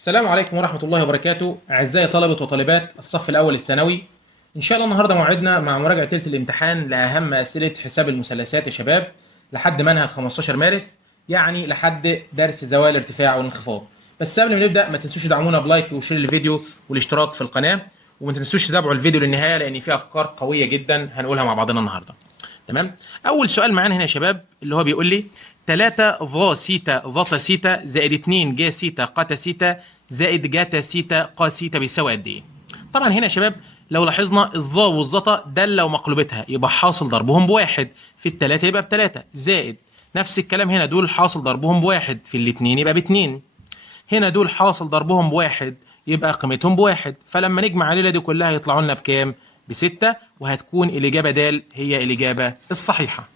السلام عليكم ورحمة الله وبركاته. أعزائي طلبة وطالبات الصف الأول الثانوي، إن شاء الله النهاردة موعدنا مع مراجعة ليلة الامتحان لأهم أسئلة حساب المثلثات يا شباب، لحد منهج 15 مارس، يعني لحد درس زوال الارتفاع والانخفاض. بس قبل ما نبدأ ما تنسوش تدعمونا بلايك وشير الفيديو والاشتراك في القناة، وما تنسوش تتابعوا الفيديو للنهاية لأن فيه أفكار قوية جدا هنقولها مع بعضنا النهاردة. تمام؟ أول سؤال معانا هنا يا شباب اللي هو بيقول لي 3 ظا سيتا ظتا سيتا زائد 2 جا سيتا قاتا سيتا زائد جاتا سيتا قا سيتا بيساوي قد ايه؟ طبعا هنا يا شباب لو لاحظنا الظا والظتا داله ومقلوبتها يبقى حاصل ضربهم بواحد، في الثلاثه يبقى بثلاثه، زائد نفس الكلام هنا دول حاصل ضربهم بواحد، في الاثنين يبقى باثنين، هنا دول حاصل ضربهم بواحد يبقى قيمتهم بواحد، فلما نجمع الليله دي كلها يطلعوا لنا بكام؟ بستة، وهتكون الاجابه د هي الاجابه الصحيحه.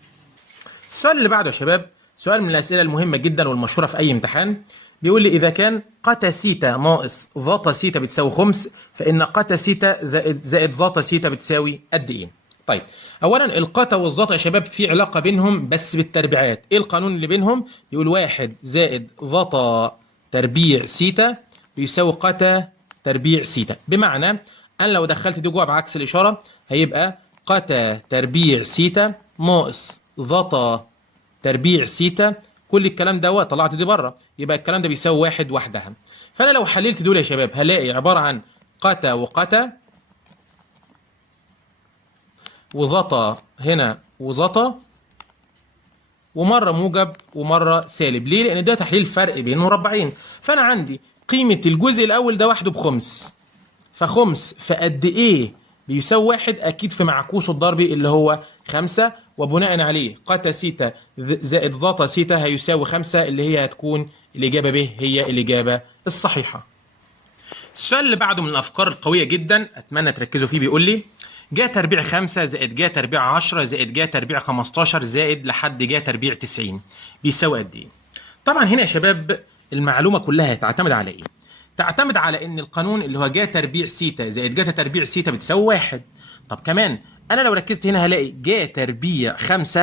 السؤال اللي بعده يا شباب سؤال من الاسئله المهمه جدا والمشهوره في اي امتحان، بيقول لي إذا كان قتا سيتا ناقص ظاتا سيتا بتساوي خمس، فإن قتا سيتا زائد ظاتا سيتا بتساوي قد إيه؟ طيب، أولا القتا والظاتا يا شباب في علاقة بينهم بس بالتربيعات، إيه القانون اللي بينهم؟ يقول واحد زائد ظاتا تربيع سيتا بيساوي قتا تربيع سيتا، بمعنى أنا لو دخلت دي جوه بعكس الإشارة هيبقى قتا تربيع سيتا ناقص ظاتا تربيع سيتا، كل الكلام ده طلعت دي بره يبقى الكلام ده بيساوي واحد وحدها. فانا لو حللت دول يا شباب هلاقي عباره عن قتا وقتا وظتا هنا وظتا، ومره موجب ومره سالب. ليه؟ لان ده تحليل فرق بين مربعين، فانا عندي قيمه الجزء الاول ده وحده بخمس، فخمس في قد ايه بيساوي واحد؟ اكيد في معكوسه الضربي اللي هو 5، وبناء عليه قتا سيتا زائد ظاتا سيتا هيساوي 5 اللي هي هتكون الاجابه ب هي الاجابه الصحيحه. السؤال اللي بعده من الافكار القويه جدا اتمنى تركزوا فيه، بيقول لي جا تربيع 5 زائد جا تربيع 10 زائد جا تربيع 15 زائد لحد جا تربيع 90 بيساوي قد ايه؟ طبعا هنا يا شباب المعلومه كلها تعتمد على ايه؟ تعتمد على ان القانون اللي هو جا تربيع سيتا زائد جاتا تربيع سيتا بتساوي واحد. طب كمان انا لو ركزت هنا هلاقي جا تربيع 5،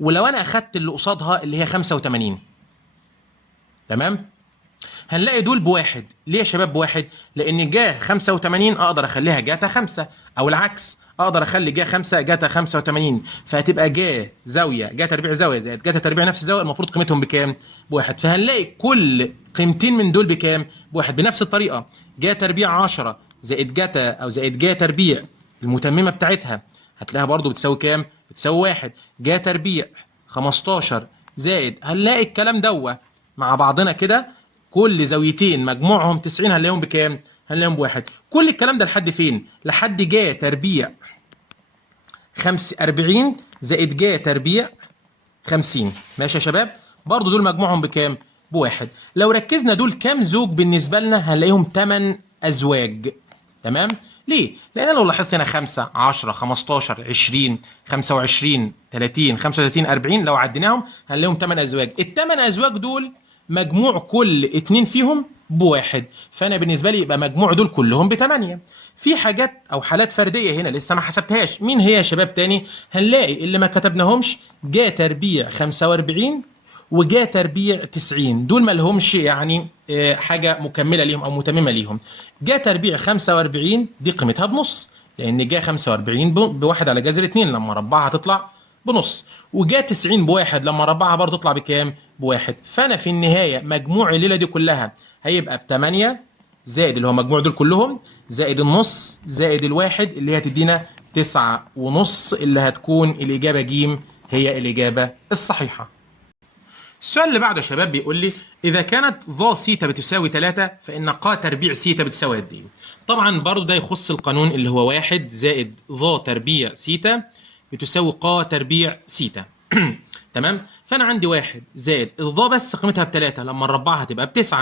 ولو انا اخدت اللي قصادها اللي هي 85، تمام، هنلاقي دول بواحد. ليه يا شباب بواحد؟ لان جا 85 اقدر اخليها جاتا 5، او العكس اقدر اخلي جا 5 جاتا 85، فهتبقى جا زاويه جا تربيع زاويه زائد جاتا تربيع نفس الزاويه المفروض قيمتهم بكام؟ بواحد، فهنلاقي كل قيمتين من دول بكام؟ بواحد. بنفس الطريقه جا تربيع 10 زائد جاتا او زائد جا تربيع المتممه بتاعتها هتلاقيها برضو بتساوي كام؟ بتساوي واحد. جا تربيع 15 زائد، هنلاقي الكلام دوه مع بعضنا كده كل زاويتين مجموعهم 90 هنلاقيهم بكام؟ هنلاقيهم بواحد. كل الكلام ده لحد فين؟ لحد جا تربيع 40 زائد جا تربيع 50. ماشي يا شباب؟ برضو دول مجموعهم بكام؟ بواحد. لو ركزنا دول كام زوج بالنسبة لنا هنلاقيهم 8 أزواج. تمام؟ ليه؟ لأن لو لاحظت هنا 5 10 15 20 25 30 35 40 لو عديناهم هنلاقيهم 8 أزواج. الثمان أزواج دول مجموع كل اتنين فيهم بواحد، فانا بالنسبه لي يبقى مجموع دول كلهم ب8. في حاجات او حالات فرديه هنا لسه ما حسبتهاش، مين هي يا شباب تاني؟ هنلاقي اللي ما كتبناهمش جا تربيع 45 وجا تربيع 90، دول ما لهمش يعني حاجه مكمله ليهم او متممه ليهم. جا تربيع 45 دي قيمتها بنص، لان جا 45 بواحد على جذر 2 لما ربعها تطلع بنص، وجا 90 بواحد لما ربعها برضه تطلع بكام؟ بواحد. فانا في النهايه مجموع الليله دي كلها هيبقى ب8 زائد اللي هو مجموع دول كلهم زائد النص زائد الواحد اللي هي هتدينا 9.5 اللي هتكون الاجابه ج هي الاجابه الصحيحه. السؤال اللي بعده يا شباب بيقول لي اذا كانت ظا سيتا بتساوي 3 فان قا تربيع سيتا بتساوي قد ايه؟ طبعا برضه ده يخص القانون اللي هو 1 زائد ظا تربيع سيتا بتساوي قا تربيع سيتا. تمام؟ فانا عندي 1 زائد الظا بس قيمتها ب3 لما نربعها تبقى ب9،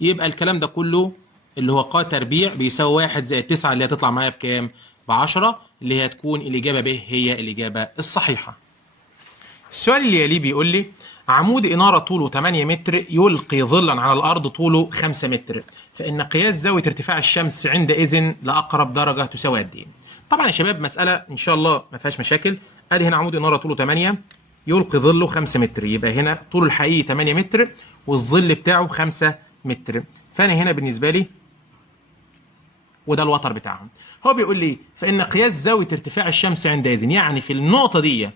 يبقى الكلام ده كله اللي هو قا تربيع بيساوي 1 زائد 9 اللي هتطلع معايا بكام؟ ب10 اللي هي هتكون الاجابه ب هي الاجابه الصحيحه. السؤال اللي يليه بيقول لي عمود اناره طوله 8 متر يلقي ظلا على الارض طوله 5 متر، فان قياس زاويه ارتفاع الشمس عندئذ لاقرب درجه تساوي قد ايه؟ طبعا يا شباب مساله ان شاء الله ما فيهاش مشاكل. ادي هنا عمود اناره طوله 8 يلقي ظله 5 متر، يبقى هنا طوله الحقيقي 8 متر والظل بتاعه 5 متر. فانا هنا بالنسبه لي وده الوتر بتاعهم. هو بيقول لي فان قياس زاويه ارتفاع الشمس عندئذ، يعني في النقطه دي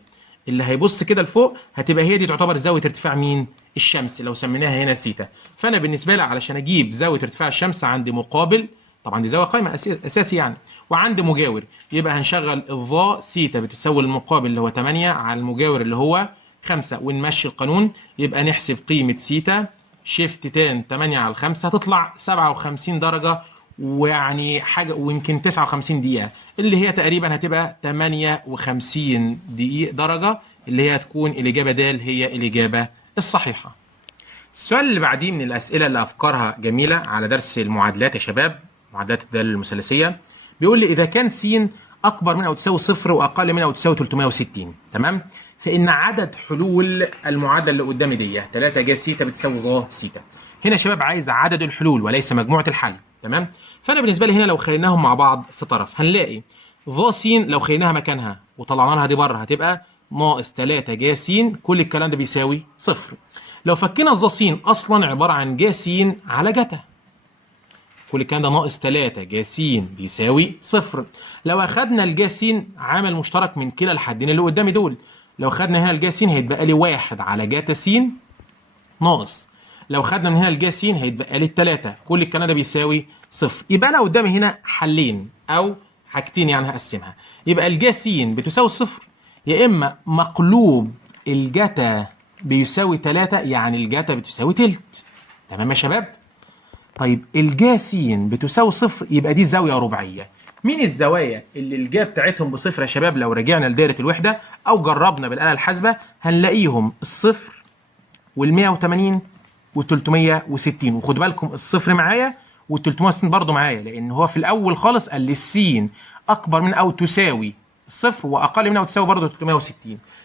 اللي هيبص كده لفوق هتبقى هي دي تعتبر زاويه ارتفاع مين؟ الشمس، لو سميناها هنا سيتا. فانا بالنسبه لي علشان اجيب زاويه ارتفاع الشمس عندي مقابل، طبعا دي زاويه قائمه اساسي يعني، وعندي مجاور، يبقى هنشغل الظا سيتا بتساوي المقابل اللي هو 8 على المجاور اللي هو 5، ونمشي القانون. يبقى نحسب قيمه سيتا شيفت تان 8 على 5 هتطلع 57 درجه، ويعني حاجه ويمكن 59 دقيقه، اللي هي تقريبا هتبقى 58 دقيقه درجه، اللي هي هتكون الاجابه د هي الاجابه الصحيحه. السؤال اللي بعديه من الاسئله اللي افكارها جميله على درس المعادلات يا شباب، معادلات الداله المثلثيه. بيقول لي اذا كان س اكبر من او تساوي صفر واقل من او تساوي 360، تمام؟ فان عدد حلول المعادله اللي قدامي دي 3 ج س بتساوي ظ س. هنا يا شباب عايز عدد الحلول وليس مجموعه الحل، تمام؟ فانا بالنسبه لي هنا لو خليناهم مع بعض في طرف هنلاقي ظ س لو خليناها مكانها وطلعنا لها دي بره هتبقى ناقص 3 ج س، كل الكلام ده بيساوي صفر. لو فكينا الظ س اصلا عباره عن ج س على جتا، كل الكلام ده ناقص 3 ج س بيساوي صفر. لو اخدنا الج س عامل مشترك من كلا الحدين اللي قدامي دول، لو خدنا هنا الج س هيتبقى لي 1 على جتا س ناقص، لو خدنا من هنا الج س هيتبقى لي 3، كل الكلام ده بيساوي صفر. يبقى انا قدامي هنا حلين او حاجتين يعني هقسمها، يبقى الج س بتساوي صفر، يا اما مقلوب الجتا بيساوي 3، يعني الجتا بتساوي تلت، تمام يا شباب؟ طيب الجا س بتساوي صفر، يبقى دي زاويه رباعيه. مين الزوايا اللي الجا بتاعتهم بصفر يا شباب؟ لو رجعنا لدائره الوحده او جربنا بالاله الحاسبه هنلاقيهم الصفر وال180 وال360، وخد بالكم الصفر معايا وال360 برضه معايا، لان هو في الاول خالص قال لي السين اكبر من او تساوي الصفر واقل من او تساوي برضه 360،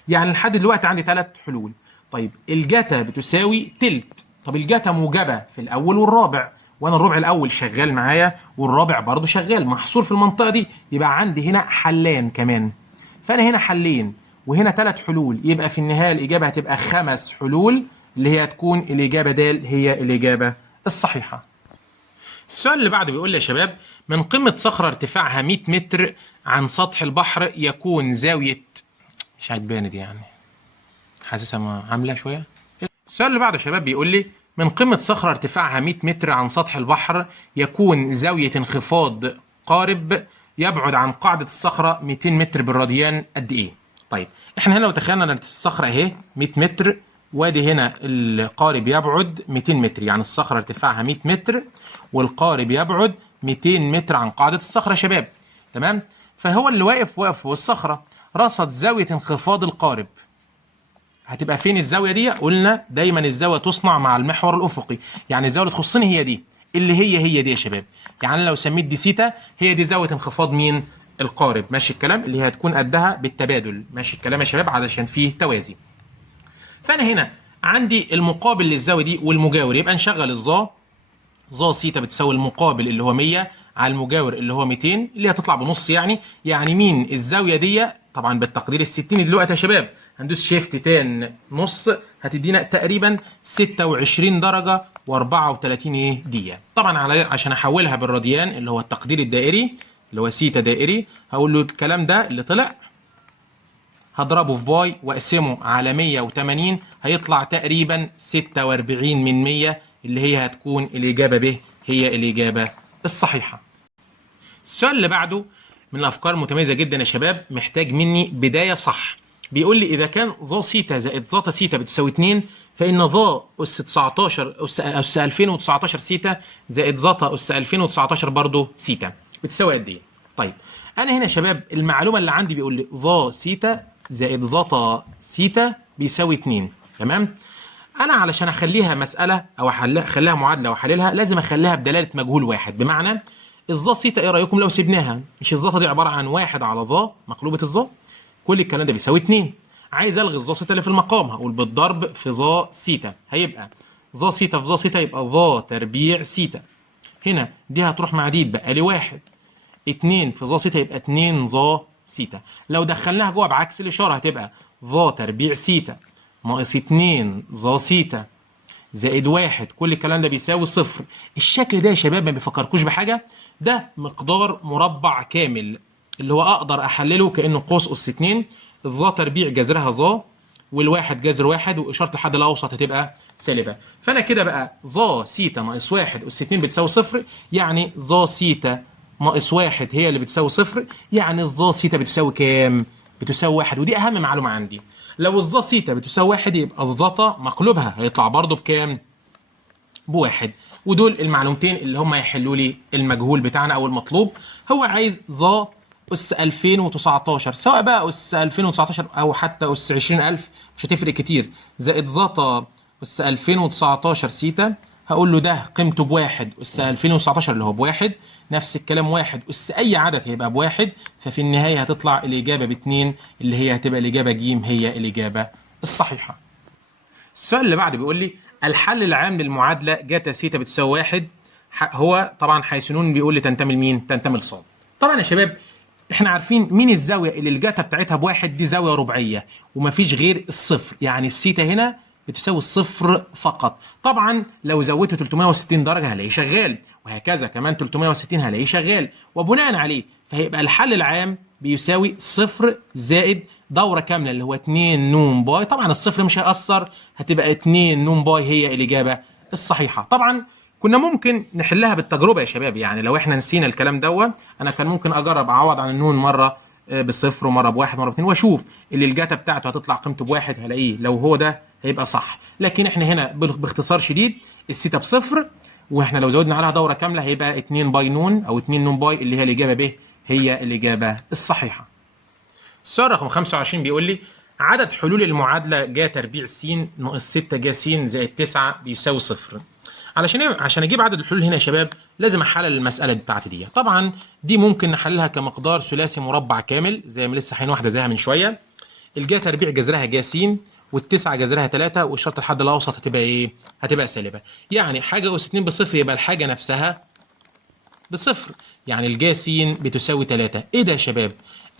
يعني لحد دلوقتي عندي 3 حلول. طيب الجتا بتساوي تلت، طب الجتا موجبه في الاول والرابع، وانا الربع الاول شغال معايا والرابع برضه شغال محصور في المنطقه دي، يبقى عندي هنا حلان كمان، فانا هنا حلين وهنا 3 حلول، يبقى في النهايه الاجابه هتبقى 5 حلول، اللي هي هتكون الاجابه د هي الاجابه الصحيحه. السؤال اللي بعده بيقول لي يا شباب من قمه صخره ارتفاعها 100 متر عن سطح البحر يكون زاويه، مش عجباني دي يعني، حاسسها عامله شويه. السؤال اللي بعده يا شباب بيقول لي من قمة صخرة ارتفاعها 100 متر عن سطح البحر يكون زاوية انخفاض قارب يبعد عن قاعدة الصخرة 200 متر بالراديان قد ايه؟ طيب احنا هنا لو تخيلنا ان الصخرة اهي 100 متر، وادي هنا القارب يبعد 200 متر، يعني الصخرة ارتفاعها 100 متر والقارب يبعد 200 متر عن قاعدة الصخرة يا شباب، تمام؟ فهو اللي واقف فوق الصخرة رصد زاوية انخفاض القارب، هتبقى فين الزاويه دي؟ قلنا دايما الزاويه تصنع مع المحور الافقي، يعني الزاويه اللي تخصني هي دي، اللي هي دي يا شباب، يعني لو سميت دي سيتا هي دي زاويه انخفاض مين؟ القارب، ماشي الكلام؟ اللي هي هتكون قدها بالتبادل، ماشي الكلام يا شباب؟ علشان فيه توازي. فانا هنا عندي المقابل للزاويه دي والمجاور، يبقى نشغل ظا سيتا بتساوي المقابل اللي هو 100 على المجاور اللي هو 200، اللي هتطلع بنص، يعني مين الزاويه دي؟ طبعا بالتقدير ال60 دلوقتي يا شباب هندوس شيفت تان نص هتدينا تقريبا 26 درجه و34 دقيقه. طبعا عشان احولها بالراديان اللي هو التقدير الدائري اللي هو سيتا دائري، هقول له الكلام ده اللي طلع هضربه في باي واقسمه على 180 هيطلع تقريبا 46 من 100، اللي هي هتكون الاجابه ب هي الاجابه الصحيحه. السؤال اللي بعده من الافكار المتميزه جدا يا شباب، محتاج مني بدايه صح. بيقول لي اذا كان ظا سيتا زائد ظا سيتا بتساوي 2، فان ظا اس 19 اس 2019 سيتا زائد ظا اس 2019 برضه سيتا بتساوي قد ايه؟ طيب انا هنا يا شباب المعلومه اللي عندي بيقول لي ظا سيتا زائد ظا سيتا بيساوي 2، تمام؟ انا علشان اخليها مساله او اخليها معادله واحللها لازم اخليها بدلاله مجهول واحد، بمعنى الظا سيتا ايه رايكم لو سيبناها؟ مش الظا دي عباره عن 1 على ظا مقلوبه الظا، كل الكلام ده بيساوي 2. عايز الغي الظا سيتا اللي في المقام، هقول بالضرب في ظا سيتا، هيبقى ظا سيتا في ظا سيتا يبقى ظا تربيع سيتا، هنا دي هتروح مع دي يبقى لي 1، 2 في ظا سيتا يبقى 2 ظا سيتا. لو دخلناها جوه بعكس الاشاره هتبقى ظا تربيع سيتا ناقص 2 ظا سيتا زائد 1 كل الكلام ده بيساوي صفر. الشكل ده يا شباب ما بيفكركوش بحاجة، ده مقدار مربع كامل اللي هو أقدر أحلله كأنه قوس أس 2، الظا تربيع جذرها ظا والواحد جذر واحد وإشارة الحد الأوسط هتبقى سالبة. فأنا كده بقى ظا سيتا ناقص 1 أس 2 بتساوي صفر، يعني ظا سيتا ناقص 1 هي اللي بتساوي صفر، يعني الظا سيتا بتساوي كام؟ بتساوي 1. ودي أهم معلومة عندي، لو الظا سيتا بتساوي 1 يبقى الظا مقلوبها هيطلع برضه بكام؟ بواحد. ودول المعلومتين اللي هم يحلوا لي المجهول بتاعنا او المطلوب. هو عايز ظا اس 2019، سواء بقى اس 2019 او حتى اس 20000 مش هتفرق كتير، زائد ظا اس 2019 سيتا، هقول له ده قيمته بواحد اس 2019 اللي هو بواحد، نفس الكلام واحد اس اي عدد هيبقى بواحد، ففي النهايه هتطلع الاجابه باتنين اللي هي هتبقى الاجابه ج هي الاجابه الصحيحه. السؤال اللي بعده بيقول لي الحل العام للمعادله جاتا سيتا بتساوي 1. هو طبعا حيث ن بيقول لي تنتمي لمين؟ تنتمي لصاد. طبعا يا شباب احنا عارفين مين الزاويه اللي الجاتا بتاعتها بواحد؟ دي زاويه رباعيه ومفيش غير الصفر، يعني السيتا هنا بتساوي الصفر فقط. طبعا لو زودت 360 درجه هلاقيه شغال، وهكذا كمان 360 هلاقيه شغال، وبناء عليه فهيبقى الحل العام بيساوي صفر زائد دورة كاملة اللي هو 2 نون باي. طبعا الصفر مش هيأثر، هتبقى 2 نون باي هي الإجابة الصحيحة. طبعا كنا ممكن نحلها بالتجربة يا شباب، يعني لو احنا نسينا الكلام دوت أنا كان ممكن أجرب أعوض عن النون مرة بصفر ومرة بواحد ومرة باتنين وأشوف اللي الجاتا بتاعته هتطلع قيمته بواحد هلاقيه، لو هو ده هيبقى صح. لكن احنا هنا باختصار شديد السيتا بصفر، واحنا لو زودنا عليها دورة كاملة هيبقى 2 باي نون أو 2 نون باي اللي هي الإجابة ب هي الإجابة الصحيحة. السؤال رقم 25 بيقول لي عدد حلول المعادلة ج تربيع س ناقص 6 ج س زائد 9 بيساوي صفر. عشان اجيب عدد الحلول هنا يا شباب لازم احلل المسألة بتاعتي دي. طبعا دي ممكن نحللها كمقدار ثلاثي مربع كامل زي ما لسه حين واحدة زيها من شوية. الجا تربيع جذرها ج س والتسعة جذرها 3 وإشارة الحد الأوسط هتبقى إيه؟ هتبقى سالبة. يعني حاجة أس 2 بصفر يبقى الحاجة نفسها بصفر، يعني الجا س بتساوي 3. إيه ده يا شباب؟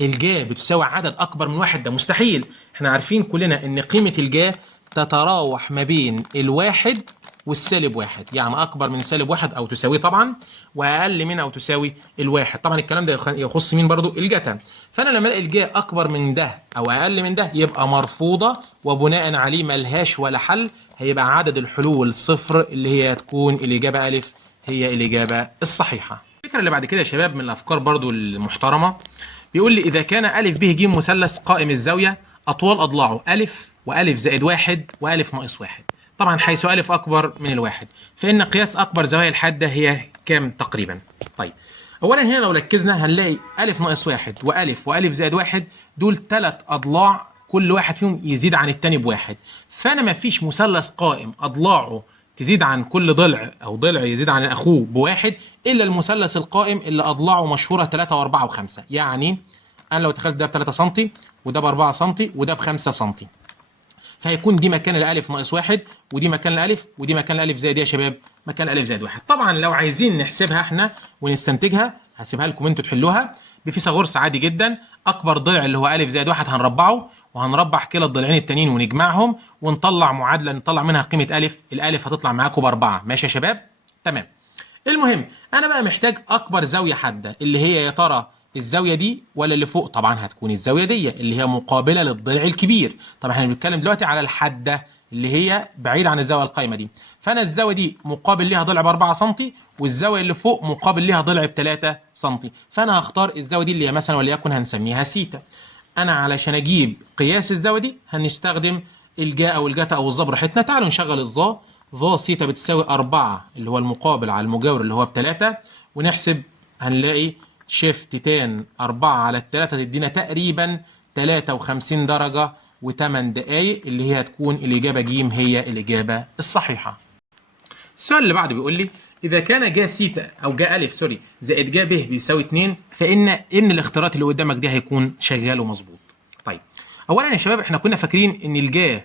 الجا بتساوي عدد أكبر من واحد؟ ده مستحيل. إحنا عارفين كلنا إن قيمة الجا تتراوح ما بين الواحد والسالب واحد، يعني أكبر من سالب واحد أو تساويه طبعا، وأقل من أو تساوي الواحد. طبعا الكلام ده يخص مين برضو؟ الجتا. فأنا لما ألاقي الجا أكبر من ده أو أقل من ده يبقى مرفوضة، وبناء عليه ملهاش ولا حل، هيبقى عدد الحلول صفر اللي هي تكون الإجابة ألف هي الإجابة الصحيحة. الفكرة اللي بعد كده يا شباب من الأفكار برضو المحترمة، بيقول لي إذا كان أ ب ج مثلث قائم الزاوية أطوال أضلاعه أ وأ زائد واحد وأ ناقص واحد، طبعا حيث أ أكبر من الواحد فإن قياس أكبر زوايا الحادة هي كام تقريبا؟ طيب أولا هنا لو ركزنا هنلاقي أ ناقص واحد وأ زائد واحد دول 3 أضلاع كل واحد فيهم يزيد عن التاني بواحد، فأنا مفيش مثلث قائم أضلاعه تزيد عن كل ضلع أو ضلع يزيد عن أخوه بواحد إلا المثلث القائم اللي أضلاعه مشهورة 3 و4 و5. يعني أنا لو تخيلت ده ب 3 سم وده ب 4 سم وده ب 5 سم، فهيكون دي مكان الألف ناقص واحد ودي مكان الألف ودي مكان الألف زائد يا شباب مكان الألف زائد واحد. طبعا لو عايزين نحسبها احنا ونستنتجها هسيبها لكم انتوا تحلوها بفيثاغورس عادي جدا. أكبر ضلع اللي هو أ زائد واحد هنربعه وهنربع كلا الضلعين التانيين ونجمعهم ونطلع معادلة نطلع منها قيمة أ. الألف هتطلع معاكم ب4. ماشي يا شباب؟ تمام. المهم أنا بقى محتاج أكبر زاوية حادة اللي هي يا ترى الزاويه دي ولا اللي فوق؟ طبعا هتكون الزاويه دي اللي هي مقابله للضلع الكبير. طبعا احنا بنتكلم دلوقتي على الحاده اللي هي بعيد عن الزاويه القايمه دي، فانا الزاويه دي مقابل ليها ضلع ب 4 سم والزاويه اللي فوق مقابل ليها ضلع ب 3 سم، فانا هختار الزاويه دي اللي هي مثلا وليكن هنسميها سيتا. انا علشان اجيب قياس الزاويه دي هنستخدم الجا او الجتا او الظا براحتنا. تعالوا نشغل الظا. ظا سيتا بتساوي 4 اللي هو المقابل على المجاور اللي هو ب3، ونحسب هنلاقي شيفت تان 4 على 3 تدينا تقريبا 53 درجة و8 دقايق اللي هي هتكون الإجابة ج هي الإجابة الصحيحة. السؤال اللي بعده بيقول لي إذا كان جا سيتا أو جا أ زائد جا ب بيساوي 2 فإن إن الاختيارات اللي قدامك دي هيكون شغال ومظبوط. طيب أولا يا شباب إحنا كنا فاكرين إن الجا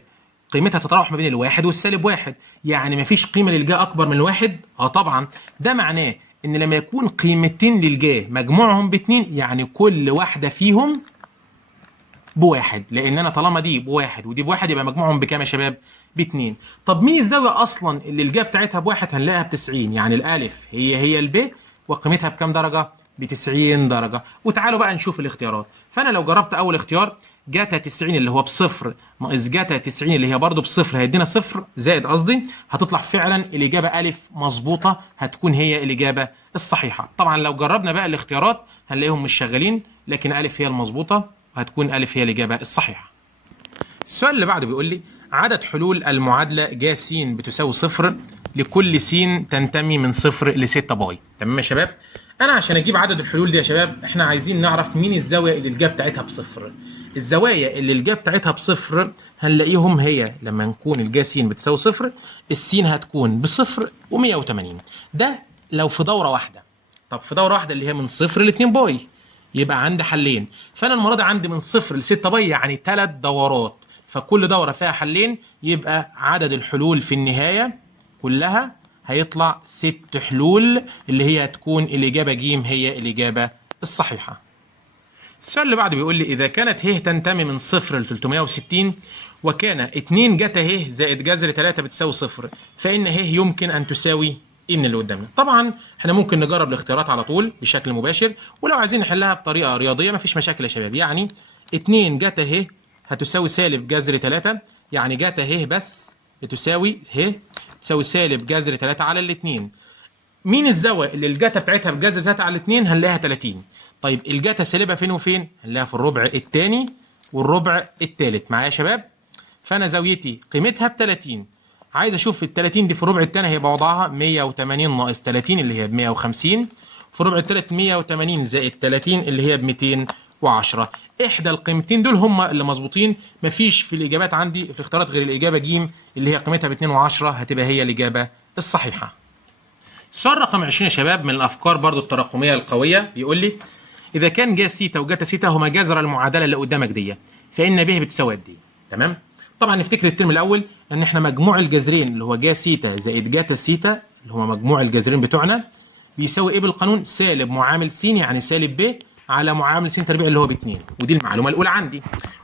قيمتها تتراوح ما بين الواحد والسالب واحد، يعني مفيش قيمة للجا أكبر من الواحد؟ طبعا ده معناه ان لما يكون قيمتين للجا مجموعهم باتنين يعني كل واحده فيهم بواحد، لان انا طالما دي بواحد ودي بواحد يبقى مجموعهم بكام يا شباب؟ ب2. طب مين الزاويه اصلا اللي الجا بتاعتها ب1؟ هنلاقيها ب90، يعني الالف هي الب وقيمتها بكام درجه؟ ب90 درجه. وتعالوا بقى نشوف الاختيارات. فانا لو جربت اول اختيار جاتا 90 اللي هو بصفر ناقص جاتا 90 اللي هي برضه بصفر هيدينا صفر زائد قصدي، هتطلع فعلا الاجابه الف مظبوطه، هتكون هي الاجابه الصحيحه. طبعا لو جربنا بقى الاختيارات هنلاقيهم مش شغالين، لكن الف هي المظبوطه وهتكون الف هي الاجابه الصحيحه. السؤال اللي بعده بيقول لي عدد حلول المعادله ج س بتساوي صفر لكل س تنتمي من صفر ل 6 باي. تمام يا شباب؟ انا عشان اجيب عدد الحلول دي يا شباب احنا عايزين نعرف مين الزاويه اللي الجا بتاعتها بصفر. الزوايا اللي الجا بتاعتها بصفر هنلاقيهم هي لما نكون الجا س بتساوي صفر، السين هتكون بصفر و180. ده لو في دوره واحده. طب في دوره واحده اللي هي من صفر ل 2 باي يبقى عندي حلين. فانا المره دي عندي من صفر ل 6 باي يعني 3 دورات، فكل دوره فيها حلين، يبقى عدد الحلول في النهايه كلها هيطلع 6 حلول اللي هي هتكون الإجابة ج هي الإجابة الصحيحة. السؤال اللي بعده بيقول لي إذا كانت ه تنتمي من صفر ل 360 وكان 2 جتا ه زائد جذر 3 بتساوي صفر، فإن ه يمكن أن تساوي إيه من اللي قدامنا؟ طبعا احنا ممكن نجرب الاختيارات على طول بشكل مباشر، ولو عايزين نحلها بطريقة رياضية مفيش مشاكل يا شباب. يعني 2 جتا ه هتساوي سالب جذر 3، يعني جتا ه بس بتساوي ه تساوي سالب جذر 3 على الاثنين. مين الزاويه اللي الجاتا بتاعتها بجذر 3 على الاثنين؟ هنلاقيها 30. طيب الجاتا سالبها فين وفين؟ هنلاقيها في الربع الثاني والربع الثالث. معايا يا شباب؟ فانا زاويتي قيمتها ب 30. عايز اشوف ال 30 دي في الربع الثاني هيبقى وضعها 180 ناقص 30 اللي هي ب 150، في الربع الثالث 180 زائد 30 اللي هي ب 210. احدى القيمتين دول هم اللي مظبوطين، مفيش في الاجابات عندي في الاختيارات غير الاجابه ج اللي هي قيمتها ب 210 هتبقى هي الاجابه الصحيحه. السؤال رقم 20 يا شباب من الافكار برضو التراكميه القويه، بيقول لي اذا كان جا سيتا وجاتا سيتا هما جذر المعادله اللي قدامك دي، فان ب بتساوي قد ايه؟ تمام؟ طبعا نفتكر الترم الاول ان احنا مجموع الجذرين اللي هو جا سيتا زائد جاتا سيتا اللي هو مجموع الجذرين بتوعنا بيساوي ايه بالقانون؟ سالب معامل س يعني سالب ب على معامل س تربيع اللي هو ب2، ودي المعلومه الاولى عندي.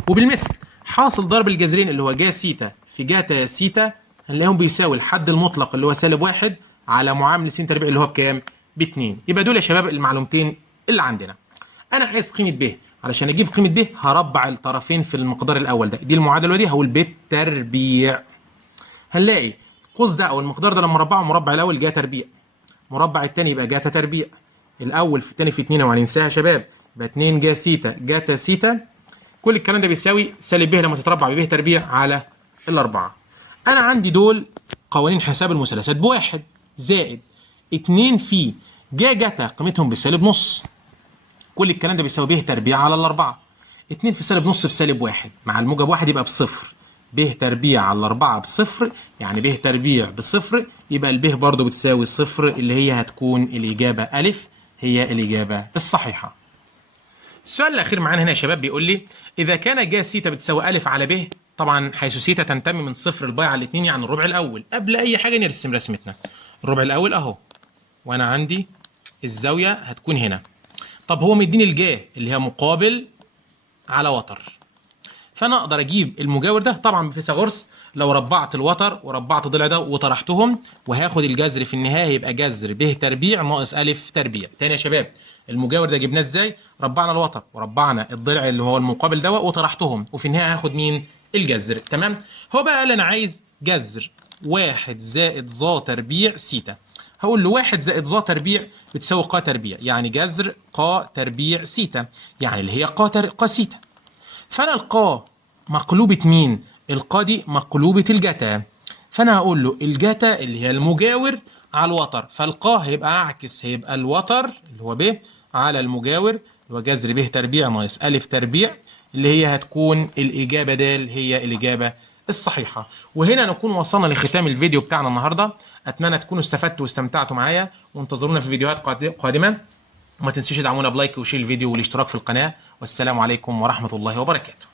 وبالمثل حاصل ضرب الجذرين اللي هو جا سيتا في جاتا سيتا هنلاقيهم بيساوي الحد المطلق اللي هو سالب 1 على معامل س تربيع اللي هو بكام؟ ب2. يبقى دول يا شباب المعلومتين اللي عندنا. انا عايز قيمه ب، علشان اجيب قيمه ب هربع الطرفين في المقدار الاول ده، دي المعادله دي هقول ب تربيع. هنلاقي القوس ده او المقدار ده لما اربعه مربع الاول جا تربيع، مربع الثاني يبقى جاتا تربيع، الاول في الثاني في 2 وهننساها يا شباب يبقى 2 جا سيتا جاتا سيتا، كل الكلام ده بيساوي سالب ب لما تتربع بب تربيع على الاربعه. انا عندي دول قوانين حساب المثلثات بواحد زائد 2 في جاتا قيمتهم بسالب نص، كل الكلام ده بيساوي ب تربيع على الاربعه. 2 في سالب نص بسالب 1 مع الموجب 1 يبقى بصفر، ب تربيع على الاربعه بصفر يعني ب تربيع بصفر، يبقى الب برضه بتساوي صفر اللي هي هتكون الاجابه الف هي الاجابه الصحيحه. السؤال الاخير معانا هنا يا شباب بيقول لي اذا كان جا سيتا بتساوي الف على ب، طبعا حيث سيتا تنتمي من صفر لباي على الاثنين يعني الربع الاول، قبل اي حاجه نرسم رسمتنا. الربع الاول اهو، وانا عندي الزاويه هتكون هنا. طب هو مديني الجا اللي هي مقابل على وتر، فانا اقدر اجيب المجاور ده طبعا بفيثاغورس. لو ربعت الوتر وربعت الضلع ده وطرحتهم وهاخد الجذر في النهايه يبقى جذر ب تربيع ناقص الف تربيع. تاني يا شباب المجاور ده جبناه ازاي؟ ربعنا الوتر وربعنا الضلع اللي هو المقابل ده وطرحتهم وفي النهايه هاخد مين؟ الجذر. تمام؟ هو بقى قال انا عايز جذر 1 زائد ظ تربيع سيتا، هقول له 1 زائد ظ تربيع بتساوي ق تربيع، يعني جذر ق تربيع سيتا يعني اللي هي ق سيتا. فانا القا مقلوبة مين؟ القا دي مقلوبة الجتا، فانا هقول له الجتا اللي هي المجاور على الوتر، فالقا هيبقى اعكس، هيبقى الوتر اللي هو ب على المجاور اللي هو جذر ب تربيع ناقص الف تربيع اللي هي هتكون الاجابه د هي الاجابه الصحيحه. وهنا نكون وصلنا لختام الفيديو بتاعنا النهارده، اتمنى تكونوا استفدتوا واستمتعتوا معايا، وانتظرونا في فيديوهات قادمه، وما تنسوش تدعمونا بلايك وشير الفيديو والاشتراك في القناه، والسلام عليكم ورحمه الله وبركاته.